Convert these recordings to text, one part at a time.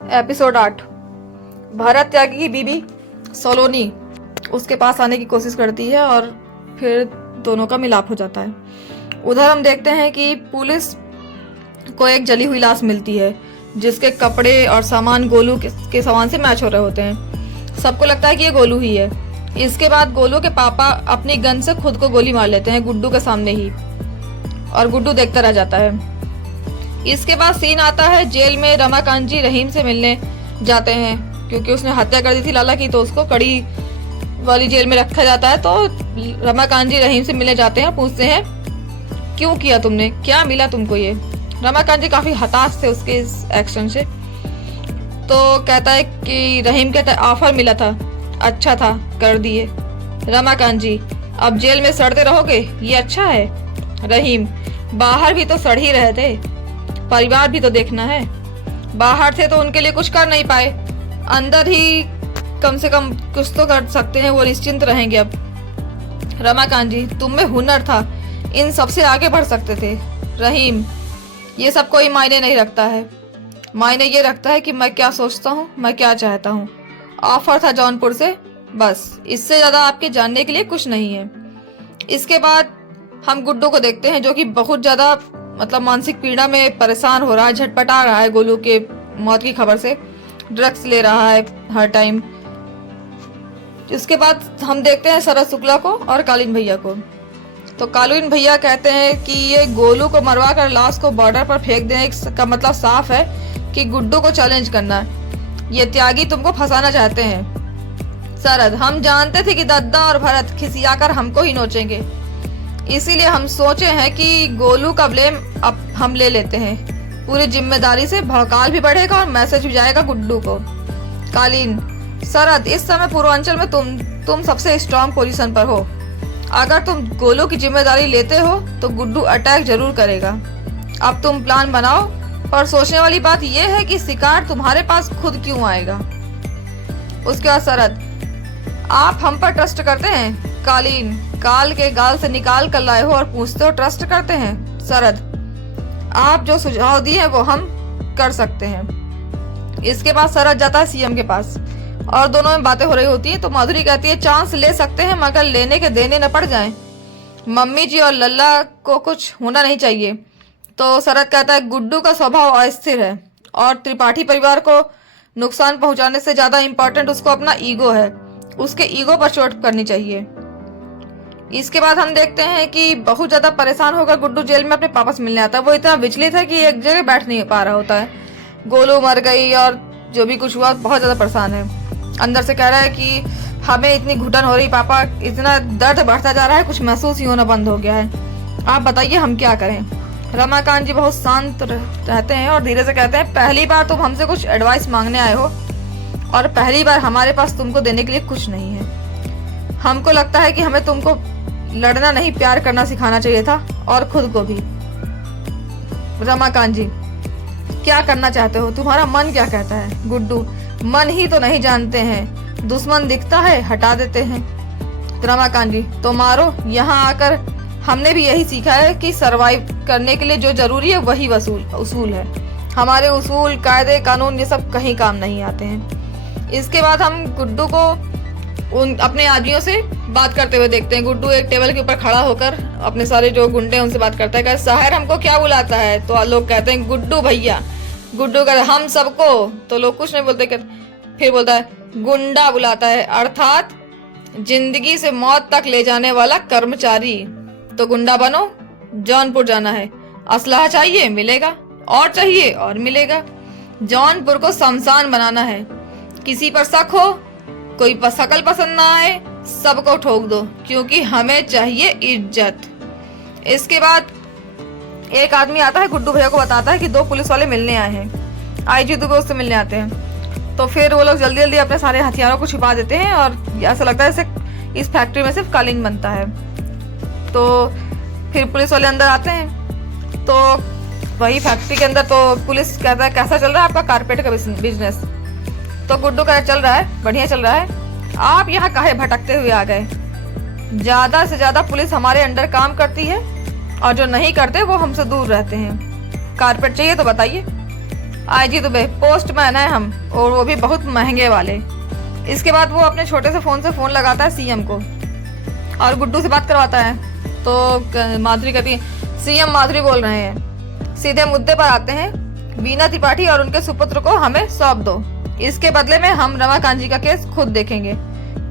Episode 8। Bharat त्यागी की बीबी सोलोनी उसके पास आने की कोशिश करती है और फिर दोनों का मिलाप हो जाता है। उधर हम देखते हैं कि पुलिस को एक जली हुई लाश मिलती है जिसके कपड़े और सामान गोलू के सामान से मैच हो रहे होते हैं। सबको लगता है कि ये गोलू ही है। इसके बाद गोलू के पापा अपनी गन से खुद को गोली मार लेते हैं गुड्डू के सामने ही, और गुड्डू देखता रह जाता है। इसके बाद सीन आता है जेल में रमाकांत जी रहीम से मिलने जाते हैं क्योंकि उसने हत्या कर दी थी लाला की, तो उसको कड़ी वाली जेल में रखा जाता है। तो रमाकांत जी रहीम से मिलने जाते हैं, पूछते हैं क्यों किया तुमने, क्या मिला तुमको ये। रमाकांत जी काफी हताश थे उसके इस एक्शन से। तो कहता है कि रहीम कहता है ऑफर मिला था, अच्छा था, कर दिए। रमाकांत जी अब जेल में सड़ते रहोगे, ये अच्छा है। रहीम बाहर भी तो सड़ ही रहे थे, परिवार भी तो देखना है। बाहर थे तो उनके लिए कुछ कर नहीं पाए, अंदर ही कम से कम कुछ तो कर सकते हैं, वो निश्चिंत रहेंगे अब। रमाकांत जी तुम में हुनर था, इन सबसे आगे बढ़ सकते थे। रहीम ये सब कोई मायने नहीं रखता है, मायने ये रखता है कि मैं क्या सोचता हूँ, मैं क्या चाहता हूँ। ऑफर था जौनपुर से, बस इससे ज्यादा आपके जानने के लिए कुछ नहीं है। इसके बाद हम गुड्डू को देखते हैं जो कि बहुत ज्यादा मानसिक पीड़ा में परेशान हो रहा है, झटपटा रहा है गोलू के मौत की खबर से, ड्रग्स ले रहा है हर टाइम। इसके बाद हम देखते हैं शरद शुक्ला को और कालीन भैया को। तो कालीन भैया कहते हैं कि ये गोलू को मरवा कर लाश को बॉर्डर पर फेंक देने का मतलब साफ है कि गुड्डू को चैलेंज करना है। ये त्यागी तुमको फंसाना चाहते हैं। शरद हम जानते थे कि दद्दा और भरत खिसियाकर हमको ही नोचेंगे, इसीलिए हम सोचे हैं कि गोलू का ब्लेम अब हम ले लेते हैं। पूरी जिम्मेदारी से भौकाल भी बढ़ेगा और मैसेज भी जाएगा गुड्डू को। कालीन शरद इस समय पूर्वांचल में तुम सबसे स्ट्रांग पोजीशन पर हो। अगर तुम गोलू की जिम्मेदारी लेते हो तो गुड्डू अटैक जरूर करेगा। अब तुम प्लान बनाओ, और सोचने वाली बात यह है कि शिकार तुम्हारे पास खुद क्यों आएगा। उसके बाद शरद आप हम पर ट्रस्ट करते हैं। कालीन काल के गाल से निकाल कर लाए हो और पूछते हो ट्रस्ट करते हैं। शरद आप जो सुझाव दिए हैं वो हम कर सकते हैं। इसके बाद शरद जाता है सीएम के पास और दोनों में बातें हो रही होती है। तो माधुरी कहती है चांस ले सकते हैं मगर लेने के देने न पड़ जाएं। मम्मी जी और लल्ला को कुछ होना नहीं चाहिए। तो शरद कहता है गुड्डू का स्वभाव अस्थिर है और त्रिपाठी परिवार को नुकसान पहुंचाने से ज्यादा इम्पोर्टेंट उसको अपना ईगो है, उसके ईगो पर चोट करनी चाहिए। इसके बाद हम देखते हैं कि बहुत ज्यादा परेशान होकर गुड्डू जेल में अपने पापा से मिलने आता है। वो इतना विचलित है कि एक जगह बैठ नहीं पा रहा होता है। गोलू मर गई और जो भी कुछ हुआ, बहुत ज्यादा परेशान है। अंदर से कह रहा है कि हमें इतनी घुटन हो रही पापा, इतना दर्द बढ़ता जा रहा है, कुछ महसूस ही होना बंद हो गया है, आप बताइए हम क्या करें। रमाकांत जी बहुत शांत रहते हैं और धीरे से कहते हैं पहली बार तुम हमसे कुछ एडवाइस मांगने आए हो और पहली बार हमारे पास तुमको देने के लिए कुछ नहीं है। हमको लगता है कि हमें तुमको लड़ना नहीं प्यार करना सिखाना चाहिए था, और खुद को भी। रमाकांत जी क्या करना चाहते हो, तुम्हारा मन क्या कहता है। गुड्डू मन ही तो नहीं जानते हैं, दुश्मन दिखता है हटा देते हैं। रमाकांत जी तो मारो, यहाँ आकर हमने भी यही सीखा है कि सरवाइव करने के लिए जो जरूरी है वही उसूल है। हमारे उसूल कायदे कानून ये सब कहीं काम नहीं आते हैं। इसके बाद हम गुड्डू को अपने आदमियों से बात करते हुए देखते हैं। गुड्डू एक टेबल के ऊपर खड़ा होकर अपने सारे जो गुंडे उनसे बात करता है, कहता शहर हमको क्या बुलाता है। तो लोग कहते हैं गुड्डू भैया। गुड्डू कहते हम सबको, तो लोग कुछ नहीं बोलते, फिर बोलता है गुंडा बुलाता है, अर्थात जिंदगी से मौत तक ले जाने वाला कर्मचारी। तो गुंडा बनो, जौनपुर जाना है, असलहा चाहिए मिलेगा, और चाहिए और मिलेगा। जौनपुर को शमशान बनाना है, किसी पर शक हो, कोई शकल पसंद ना आए, सबको ठोक दो, क्योंकि हमें चाहिए इज्जत। इसके बाद एक आदमी आता है, गुड्डू भैया को बताता है कि 2 पुलिस वाले मिलने आए हैं, आईजी दुबे उससे मिलने आते हैं। तो फिर वो लोग जल्दी जल्दी अपने सारे हथियारों को छिपा देते हैं और ऐसा लगता है जैसे इस फैक्ट्री में सिर्फ कालीन बनता है। तो फिर पुलिस वाले अंदर आते हैं, तो वही फैक्ट्री के अंदर तो पुलिस कहता है कैसा चल रहा है आपका कारपेट का बिजनेस। तो गुड्डू कह चल रहा है, बढ़िया चल रहा है। आप यहाँ काहे भटकते हुए आ गए, ज्यादा से ज्यादा पुलिस हमारे अंडर काम करती है और जो नहीं करते वो हमसे दूर रहते हैं। कारपेट चाहिए तो बताइए। आईजी दुबे पोस्टमैन है हम, और वो भी बहुत महंगे वाले। इसके बाद वो अपने छोटे से फोन लगाता है सीएम को और गुड्डू से बात करवाता है। तो माधुरी कहती है सीएम माधुरी बोल रहे हैं। सीधे मुद्दे पर आते हैं, बीना त्रिपाठी और उनके सुपुत्र को हमें सौंप दो, इसके बदले में हम रमाकांत जी का केस खुद देखेंगे,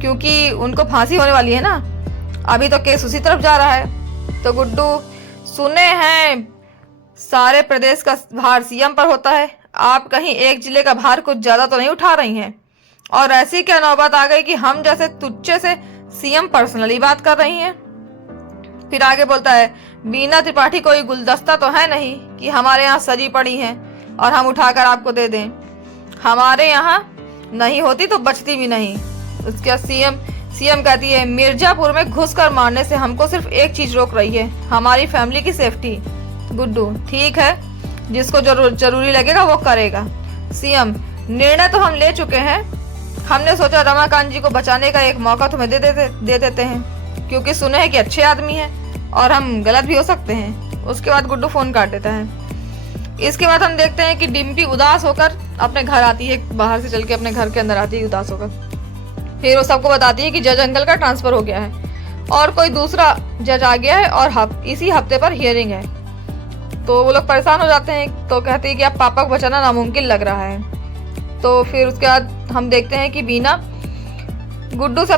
क्योंकि उनको फांसी होने वाली है ना, अभी तो केस उसी तरफ जा रहा है। तो गुड्डू सुने हैं सारे प्रदेश का भार सीएम पर होता है, आप कहीं एक जिले का भार कुछ ज्यादा तो नहीं उठा रही हैं, और ऐसी क्या नौबत आ गई कि हम जैसे तुच्चे से सीएम पर्सनली बात कर रही हैं। फिर आगे बोलता है बीना त्रिपाठी कोई गुलदस्ता तो है नहीं कि हमारे यहाँ सजी पड़ी हैं और हम उठाकर आपको दे दें, हमारे यहाँ नहीं होती तो बचती भी नहीं। उसके बाद सीएम कहती है मिर्जापुर में घुसकर मारने से हमको सिर्फ एक चीज रोक रही है, हमारी फैमिली की सेफ्टी। गुड्डू ठीक है, जिसको जरूरी लगेगा वो करेगा। सीएम निर्णय तो हम ले चुके हैं, हमने सोचा रमाकांत जी को बचाने का एक मौका तुम्हें दे देते हैं, क्योंकि सुने हैं कि अच्छे आदमी हैं और हम गलत भी हो सकते हैं। उसके बाद गुड्डू फोन काट देता है। इसके बाद हम देखते हैं कि डिम्पी उदास होकर अपने घर आती है, बाहर से चल के अपने घर के अंदर आती है उदास होकर। फिर वो सबको बताती है कि जज अंकल का ट्रांसफर हो गया है और कोई दूसरा जज आ गया है और इसी हफ्ते पर हियरिंग है। तो वो लोग परेशान हो जाते हैं, तो कहते हैं कि अब पापा को बचाना नामुमकिन लग रहा है। तो फिर उसके बाद हम देखते हैं कि बीना गुड्डू से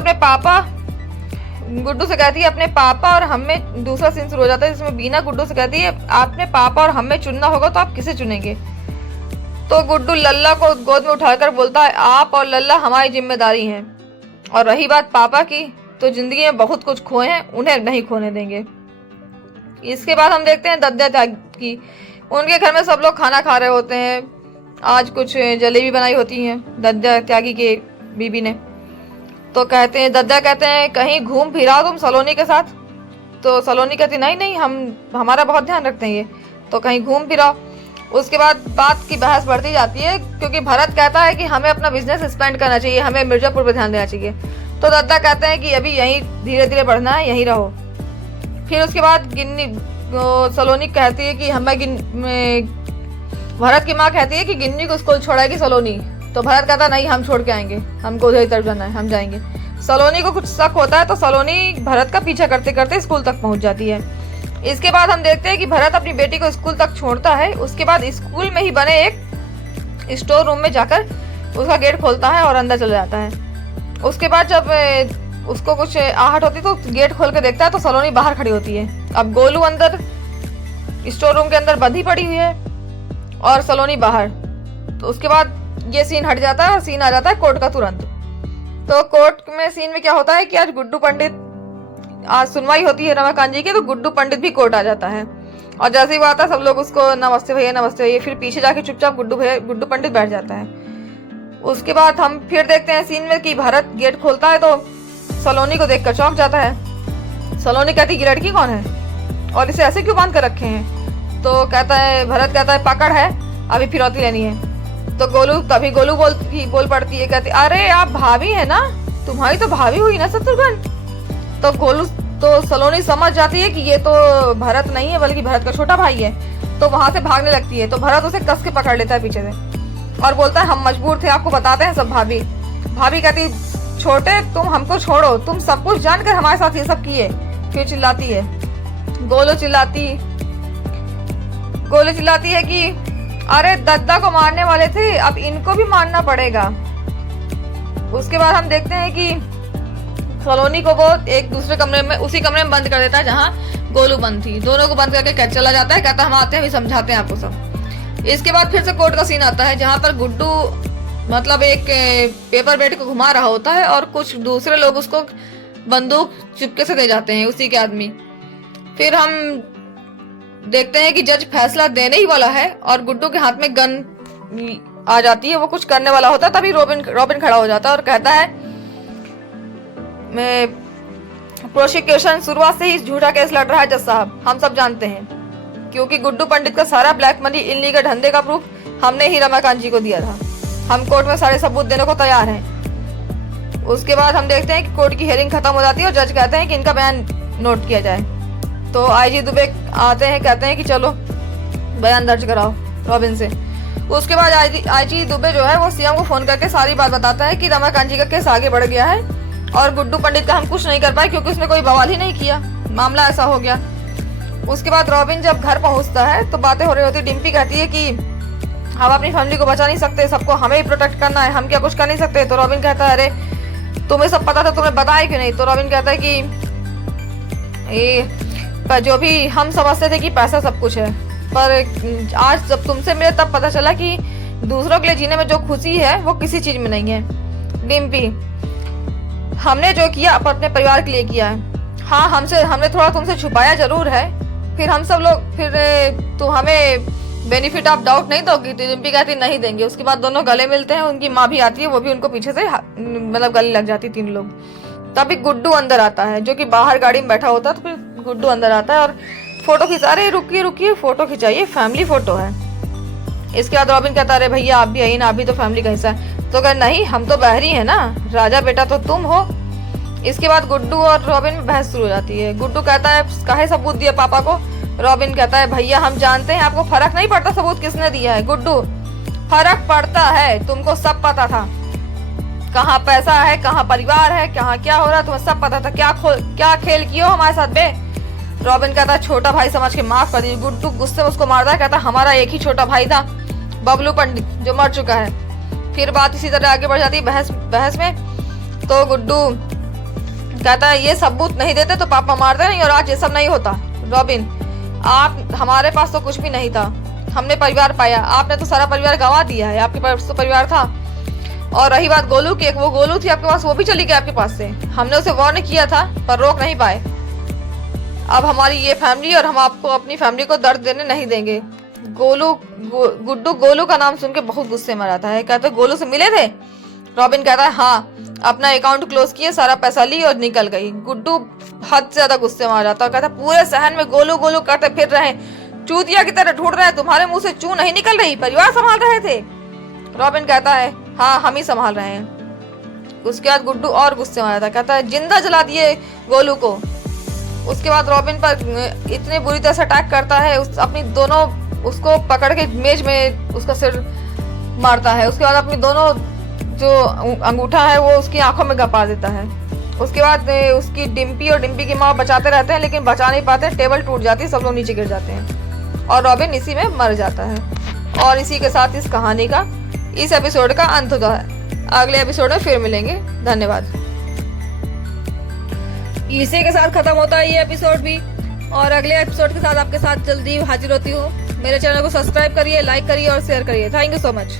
कहती है अपने पापा और हमें, दूसरा सीन शुरू हो जाता है जिसमें बीना गुड्डू से कहती है आपने पापा और हमें चुनना होगा तो आप किसे चुनेंगे। तो गुड्डू लल्ला को गोद में उठाकर बोलता है आप और लल्ला हमारी जिम्मेदारी हैं, और रही बात पापा की तो जिंदगी में बहुत कुछ खोए हैं, उन्हें नहीं खोने देंगे। इसके बाद हम देखते हैं दद्दा त्यागी, उनके घर में सब लोग खाना खा रहे होते हैं। आज कुछ जलेबी बनाई होती है दद्दा त्यागी के बीबी ने। तो दद्दा कहते हैं कहीं घूम फिरा तुम सलोनी के साथ। तो सलोनी कहती नहीं हम हमारा बहुत ध्यान रखते हैं ये, तो कहीं घूम फिरा। उसके बाद बात की बहस बढ़ती जाती है, क्योंकि भरत कहता है कि हमें अपना बिजनेस एक्सपेंड करना चाहिए, हमें मिर्जापुर पर ध्यान देना चाहिए। तो दद्दा कहते हैं कि अभी यहीं धीरे धीरे बढ़ना है, यहीं रहो। फिर उसके बाद सलोनी कहती है कि भरत की माँ कहती है कि गिन्नी को स्कूल छोड़ाएगी सलोनी। तो भरत कहता नहीं हम छोड़ के आएंगे, हमको उधर तरफ जाना है, हम जाएंगे। सलोनी को कुछ शक होता है, तो सलोनी भरत का पीछा करते करते स्कूल तक पहुंच जाती है। इसके बाद हम देखते हैं कि भरत अपनी बेटी को स्कूल तक छोड़ता है। उसके बाद स्कूल में ही बने एक स्टोर रूम में जाकर उसका गेट खोलता है और अंदर चला जाता है। उसके बाद जब उसको कुछ आहट होती तो गेट खोल के देखता है तो सलोनी बाहर खड़ी होती है। अब गोलू अंदर स्टोर रूम के अंदर बंधी पड़ी हुई है और सलोनी बाहर। तो उसके बाद ये सीन हट जाता है और सीन आ जाता है कोर्ट का तुरंत। तो कोर्ट में सीन में क्या होता है कि आज गुड्डू पंडित, आज सुनवाई होती है रमाकांत जी की, तो गुड्डू पंडित भी कोर्ट आ जाता है। और जैसे ही वो आता है सब लोग उसको नमस्ते भैया, फिर पीछे जाके चुपचाप गुड्डू पंडित बैठ जाता है। उसके बाद हम फिर देखते हैं सीन में कि भरत गेट खोलता है तो सलोनी को देखकर चौंक जाता है। सलोनी कहती कि लड़की कौन है और इसे ऐसे क्यों बांध कर रखे हैं। तो भरत कहता है पकड़ है, अभी फिरौती लेनी है। तो गोलू बोल पड़ती है, कहती अरे आप भाभी है ना, तुम्हारी तो भाभी हुई ना शत्रुघ्न। तो सलोनी समझ जाती है कि ये तो भरत नहीं है बल्कि भरत का छोटा भाई है। तो वहां से भागने लगती है। तो भरत उसे कस के पकड़ लेता है पीछे से और बोलता है हम मजबूर थे, आपको बताते हैं सब। भाभी कहती छोटे तुम हमको छोड़ो, तुम सब कुछ जानकर हमारे साथ ये सब किए। फिर चिल्लाती है, गोलू चिल्लाती है कि अरे दद्दा को मारने वाले थे, अब इनको भी मारना पड़ेगा। उसके बाद हम देखते हैं कि सलोनी को वो एक दूसरे कमरे में, उसी कमरे में बंद कर देता है जहाँ गोलू बंद थी। दोनों को बंद करके चला जाता है, कहता हम आते हैं भी समझाते हैं आपको सब। इसके बाद फिर से कोर्ट का सीन आता है जहाँ पर गुड्डू मतलब एक पेपर वेट को घुमा रहा होता है और कुछ दूसरे लोग उसको बंदूक चुपके से दे जाते हैं, उसी के आदमी। फिर हम देखते हैं कि जज फैसला देने ही वाला है और गुड्डू के हाथ में गन आ जाती है, वो कुछ करने वाला होता है। तभी रॉबिन खड़ा हो जाता है और कहता है मैं प्रोसिक्यूशन शुरुआत से ही झूठा केस लड़ रहा है जज साहब, हम सब जानते हैं, क्योंकि गुड्डू पंडित का सारा ब्लैक मनी इनलीगल धंधे का प्रूफ हमने ही रमाकांत जी को दिया था। हम कोर्ट में सारे सबूत देने को तैयार हैं। उसके बाद हम देखते हैं कि कोर्ट की हियरिंग खत्म हो जाती है और जज कहते हैं कि इनका बयान नोट किया जाए। तो आईजी दुबे आते हैं, कहते हैं कि चलो बयान दर्ज कराओ रॉबिन से। उसके बाद आईजी दुबे जो है वो सीएम को फोन करके सारी बात बताता है कि रमाकांत जी का केस आगे बढ़ गया है और गुड्डू पंडित का हम कुछ नहीं कर पाए क्योंकि उसने कोई बवाल ही नहीं किया, मामला ऐसा हो गया। उसके बाद रॉबिन जब घर पहुंचता है तो बातें हो रही होती, डिम्पी कहती है कि हम अपनी फैमिली को बचा नहीं सकते, सबको हमें ही प्रोटेक्ट करना है, हम क्या कुछ कर नहीं सकते। तो रॉबिन कहता है अरे तुम्हें सब पता था, तुम्हें बताया क्यों नहीं। तो रॉबिन कहता है कि ये जो भी हम समझते थे कि पैसा सब कुछ है, पर आज जब तुमसे मिले तब पता चला कि दूसरों के लिए जीने में जो खुशी है वो किसी चीज में नहीं है। डिम्पी, हमने जो किया अपने परिवार के लिए किया है। हाँ, हमने थोड़ा तुमसे छुपाया जरूर है, फिर हम सब लोग फिर तुम हमें बेनिफिट ऑफ डाउट नहीं दोगी। तो डिम्पी कहती नहीं देंगे। उसके बाद दोनों गले मिलते हैं, उनकी माँ भी आती है, वो भी उनको पीछे से मतलब गले लग जाती, तीन लोग। तभी गुड्डू अंदर आता है जो कि बाहर गाड़ी में बैठा होता है। तो फिर गुड्डू अंदर आता है और फोटो खिंचा रहे, रुकिए फोटो खिंचाइए, फैमिली फोटो है। इसके बाद रॉबिन कहता अरे भैया आप भी आई ना, अभी तो फैमिली का हिस्सा है। तो कह नहीं, हम तो बहरी है ना, राजा बेटा तो तुम हो। इसके बाद गुड्डू और रॉबिन में बहस शुरू हो जाती है। गुड्डू कहता है काहे सबूत दिया पापा को। रॉबिन कहता है भैया हम जानते हैं आपको फर्क नहीं पड़ता सबूत किसने दिया है। गुड्डू, फर्क पड़ता है, तुमको सब पता था, कहाँ पैसा है, कहाँ परिवार है, कहाँ क्या हो रहा है, तुम्हें सब पता था, क्या खेल किया हमारे साथ बे। रॉबिन कहता है छोटा भाई समझ के माफ कर दीजिए। गुड्डू गुस्से में उसको मारता है, कहता हमारा एक ही छोटा भाई था, बबलू पंडित, जो मर चुका है। फिर बात इसी तरह आगे बढ़ जाती है बहस में। तो गुड्डू कहता है ये सबूत नहीं देते तो पापा मारते नहीं और आज ये सब नहीं होता। रॉबिन, आप हमारे पास तो कुछ भी नहीं था, हमने परिवार पाया, आपने तो सारा परिवार गंवा दिया है, आपके पास तो परिवार था। और रही बात गोलू की, एक वो गोलू थी आपके पास, वो भी चली गई आपके पास से, हमने उसे वार्न किया था पर रोक नहीं पाए। अब हमारी ये फैमिली और हम आपको अपनी फैमिली को दर्द देने नहीं देंगे। गुड्डू गोलू का नाम सुन के बहुत गुस्से में आता है, कहते गोलू से मिले थे। रॉबिन कहता है हाँ, अपना अकाउंट क्लोज किए, सारा पैसा ली और निकल गई। गुड्डू हद से ज्यादा गुस्से में आ जाता है, कहता पूरे शहर में गोलू गोलू करते फिर रहे, चूतिया की तरह ढूंढ रहे हैं, तुम्हारे मुंह से चू नहीं निकल रही, परिवार संभाल रहे थे। रॉबिन कहता है हाँ हम ही संभाल रहे हैं। उसके बाद गुड्डू और गुस्से में आ जाता है, कहता है जिंदा जला दिए गोलू को। उसके बाद रॉबिन पर इतनी बुरी तरह से अटैक करता है, अपनी दोनों उसको पकड़ के मेज में उसका सिर मारता है। उसके बाद अपनी दोनों जो अंगूठा है वो उसकी आंखों में गपा देता है। उसके बाद उसकी डिम्पी और डिम्पी की माँ बचाते रहते हैं लेकिन बचा नहीं पाते, टेबल टूट जाती है, सब लोग नीचे गिर जाते हैं और रॉबिन इसी में मर जाता है। और इसी के साथ इस कहानी का, इस एपिसोड का अंत होता है। अगले एपिसोड में फिर मिलेंगे, धन्यवाद। इसी के साथ खत्म होता है ये एपिसोड भी, और अगले एपिसोड के साथ आपके साथ जल्दी हाजिर होती हूँ। मेरे चैनल को सब्सक्राइब करिए, लाइक करिए और शेयर करिए। Thank you so much.